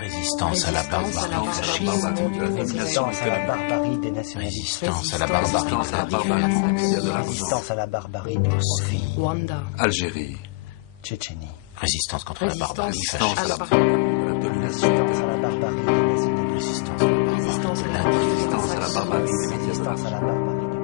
Résistance à la barbarie fasciste. Résistance à la barbarie des nationalistes. Résistance à la barbarie de la Résistance à la barbarie du conflit. Rwanda. Algérie. Tchétchénie. Résistance contre la barbarie Résistance fasciste. à la barbarie. Résistance à la barbarie des nationalistes. Résistance à la barbarie. Résistance à la Résistance à la barbarie des médias de la Résistance à la barbarie du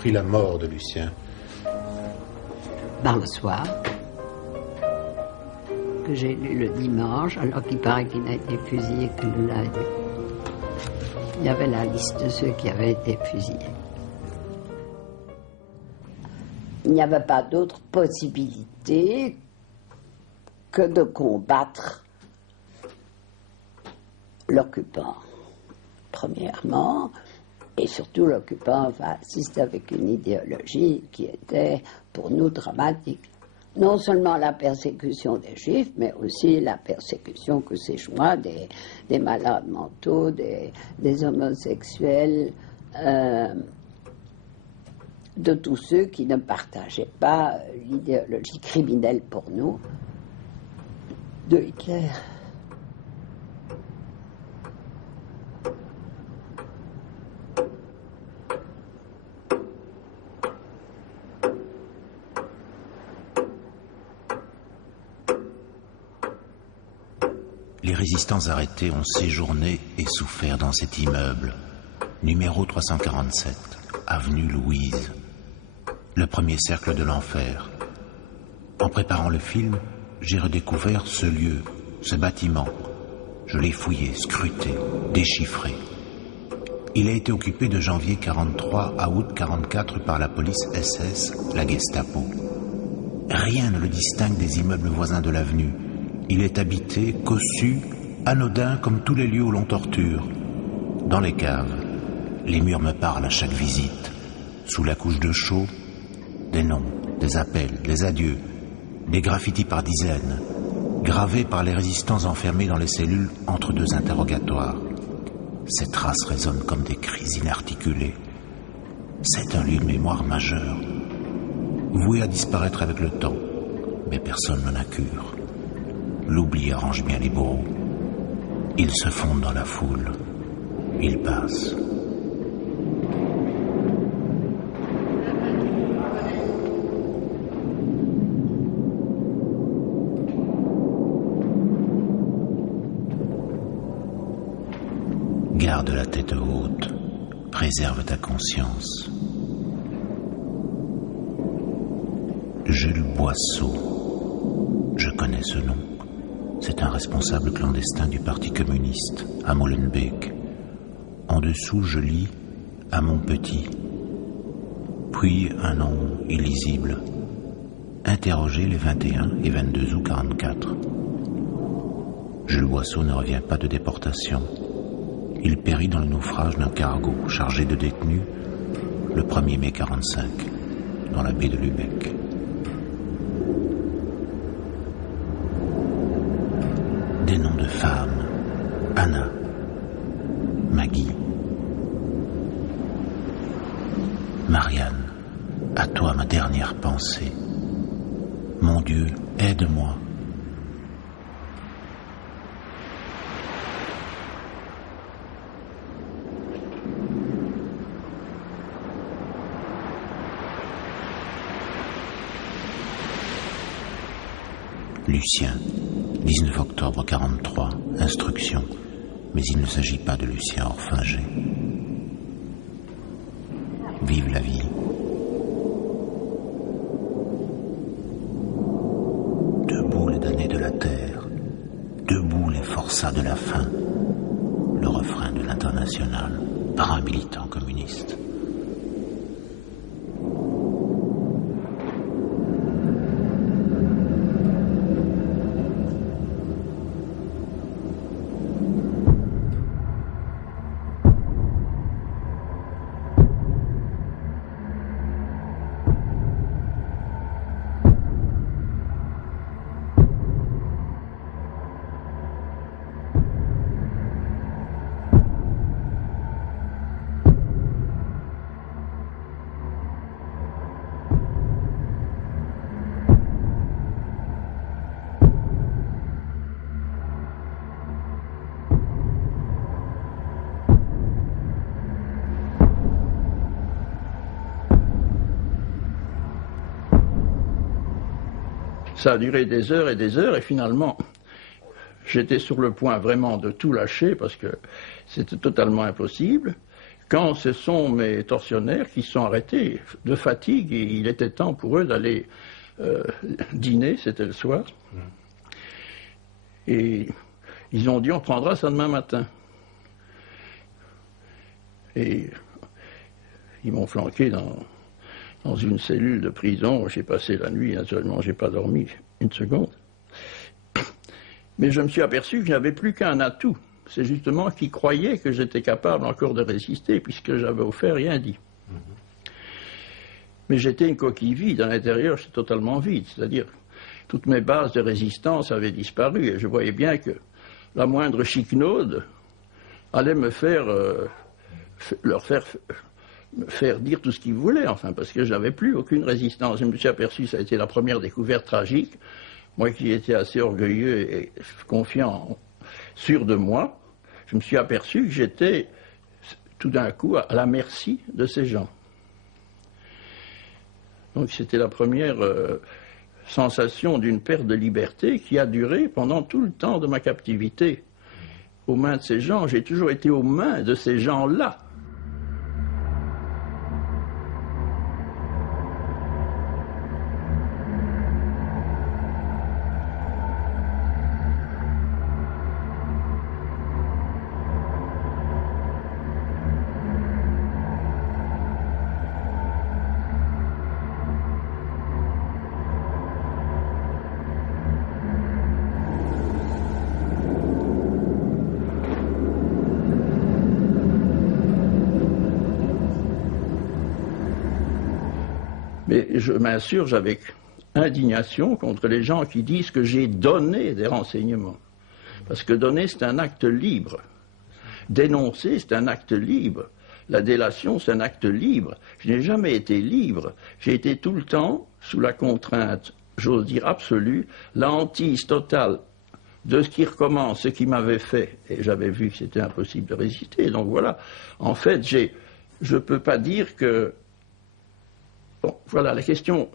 Appris la mort de Lucien. Par le soir, que j'ai lu le dimanche, alors qu'il paraît qu'il n'a été fusillé que le lundi. Il y avait la liste de ceux qui avaient été fusillés. Il n'y avait pas d'autre possibilité que de combattre l'occupant, premièrement, et surtout l'occupant fasciste avec une idéologie qui était pour nous dramatique. Non seulement la persécution des Juifs, mais aussi la persécution que ces Chinois, des malades mentaux, des homosexuels, de tous ceux qui ne partageaient pas l'idéologie criminelle pour nous de Hitler. Les résistants arrêtés ont séjourné et souffert dans cet immeuble, numéro 347, avenue Louise, le premier cercle de l'enfer. En préparant le film, j'ai redécouvert ce lieu, ce bâtiment. Je l'ai fouillé, scruté, déchiffré. Il a été occupé de janvier 43 à août 44 par la police SS, la Gestapo. Rien ne le distingue des immeubles voisins de l'avenue. Il est habité, cossu, anodin comme tous les lieux où l'on torture. Dans les caves, les murs me parlent à chaque visite. Sous la couche de chaux, des noms, des appels, des adieux, des graffitis par dizaines, gravés par les résistants enfermés dans les cellules entre deux interrogatoires. Ces traces résonnent comme des cris inarticulés. C'est un lieu de mémoire majeur, voué à disparaître avec le temps, mais personne n'en a cure. L'oubli arrange bien les bourreaux. Ils se fondent dans la foule. Ils passent. Garde la tête haute. Préserve ta conscience. Jules Boisseau. Je connais ce nom. C'est un responsable clandestin du Parti communiste, à Molenbeek. En dessous, je lis « à mon petit ». Puis un nom illisible. Interrogé les 21 et 22 août 44. Jules Boisseau ne revient pas de déportation. Il périt dans le naufrage d'un cargo chargé de détenus le 1er mai 45, dans la baie de Lübeck. Des noms de femmes. Anna, Maggie, Marianne, à toi ma dernière pensée. Mon Dieu, aide-moi. Lucien, 19 octobre 43, instruction. Mais il ne s'agit pas de Lucien Orfinger. Vive la vie. Debout les damnés de la terre, debout les forçats de la faim. Le refrain de l'Internationale par un militant communiste. Ça a duré des heures et finalement, j'étais sur le point vraiment de tout lâcher parce que c'était totalement impossible. Quand ce sont mes tortionnaires qui sont arrêtés de fatigue, et il était temps pour eux d'aller dîner, c'était le soir. Et ils ont dit on prendra ça demain matin. Et ils m'ont flanqué dans une cellule de prison. J'ai passé la nuit, naturellement, j'ai pas dormi une seconde. Mais je me suis aperçu que je n'avais plus qu'un atout. C'est justement qu'ils croyaient que j'étais capable encore de résister, puisque j'avais au fait rien dit. Mais j'étais une coquille vide, à l'intérieur, j'étais totalement vide. C'est-à-dire, toutes mes bases de résistance avaient disparu, et je voyais bien que la moindre chiquenaude allait me leur faire dire tout ce qu'ils voulaient, enfin, parce que je n'avais plus aucune résistance. Je me suis aperçu, ça a été la première découverte tragique, moi qui étais assez orgueilleux et confiant, sûr de moi, je me suis aperçu que j'étais tout d'un coup à la merci de ces gens. Donc c'était la première sensation d'une perte de liberté qui a duré pendant tout le temps de ma captivité. Aux mains de ces gens, j'ai toujours été aux mains de ces gens-là. Mais je m'insurge avec indignation contre les gens qui disent que j'ai donné des renseignements. Parce que donner, c'est un acte libre. Dénoncer, c'est un acte libre. La délation, c'est un acte libre. Je n'ai jamais été libre. J'ai été tout le temps sous la contrainte, j'ose dire absolue, la hantise totale de ce qui recommence, ce qui m'avait fait. Et j'avais vu que c'était impossible de résister. Donc voilà. En fait, je ne peux pas dire que... Bon, voilà la question.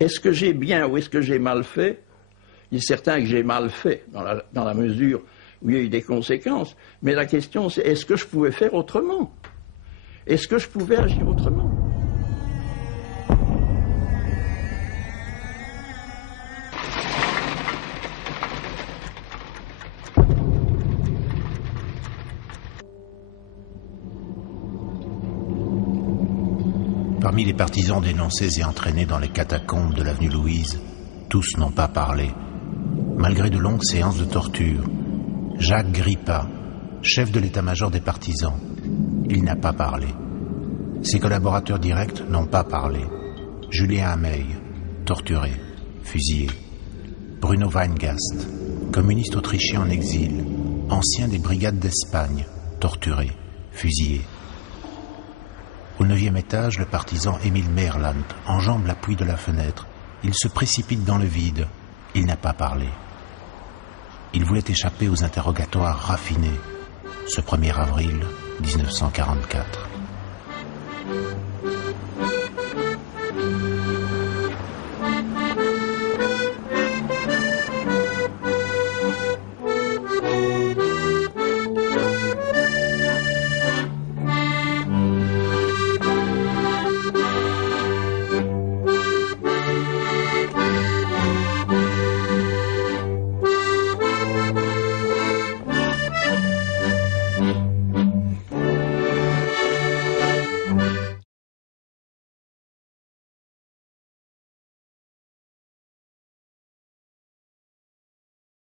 Est-ce que j'ai bien ou est-ce que j'ai mal fait? Il est certain que j'ai mal fait, dans la mesure où il y a eu des conséquences. Mais la question, c'est est-ce que je pouvais faire autrement? Est-ce que je pouvais agir autrement? Parmi les partisans dénoncés et entraînés dans les catacombes de l'avenue Louise, tous n'ont pas parlé. Malgré de longues séances de torture, Jacques Grippa, chef de l'état-major des partisans, il n'a pas parlé. Ses collaborateurs directs n'ont pas parlé. Julien Hamey, torturé, fusillé. Bruno Weingast, communiste autrichien en exil, ancien des brigades d'Espagne, torturé, fusillé. Au 9e étage, le partisan Émile Meerland enjambe l'appui de la fenêtre. Il se précipite dans le vide. Il n'a pas parlé. Il voulait échapper aux interrogatoires raffinés. Ce 1er avril 1944.